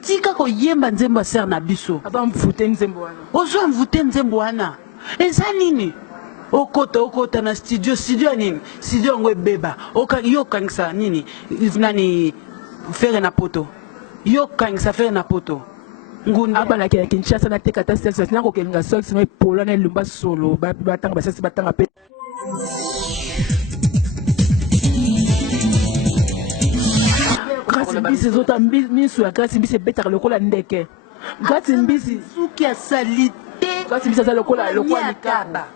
tika ko yemba nzembo ser na biso aba mvute nzembo wana ozo mvute nzembo wana eza nini okota na studio nini studio ngo ebeba yo kangisa nini nani fere na poto yo kangisa fere na poto ngundi abana ke Kinshasa na teka ta sel na ko kelinga sol sima pola na lumba solo batanga basasi batanga pe grâce mbisi zota misu ya grâce mbisi betaka lokola ndeke grâce mbisi suki ya salite grâce mbisi za lokola likaba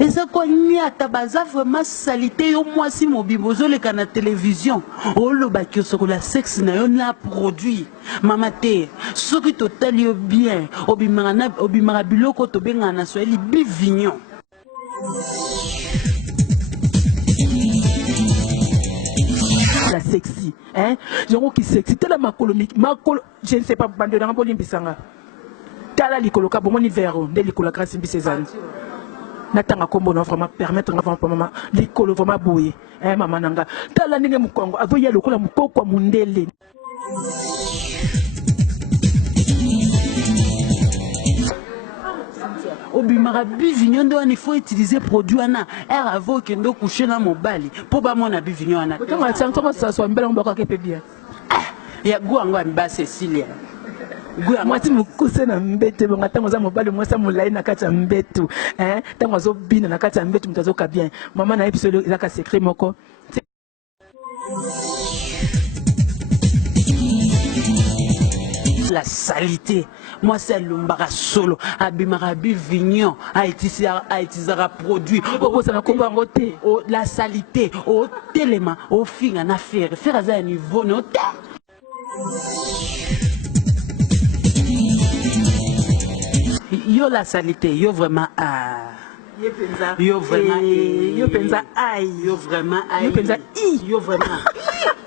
et ça quoi nyata baza vraiment salité yo mwasi mobimbo zoleka na télévision oloba ki sokola sexe na yo na produit mama te soki totali yo bien obimaka biloko tobenga na swahili bivignon la sexy hein jongo ki sexy tala makolo je ne sais pas bande dans boli mbisanga tala likolo ka bomoni vero nde likolo grâce mbisi ezali natanga kombo na vraiment permettre nga vraiment mama likolo vraiment boye mama nanga tala ndenge mukongo avoya lokola mukoko mundele obimaka bivignon nde wana il faut utiliser produit wana ere avo okende coucher na mobali mpo bamona bivignon wana otonga saswa mbela mbokaka epe bien ya gu yango ya miba Cecilia mwasi mokuse na mbete bonga ntango oza mobali mwasi molai na kati ya mbetu ntango azobina na kati ya mbetu moto azoka bien mama na ye biso ezaka secret moko la salité mwasi alombaka solo abimaka bivignon aitizaka produit okosana kombo yango te la salité otelema ofinga na fere aza ya niveau ne ote yo la salité yo vraiment yo penza ai yo vraiment yo penza i yo vraiment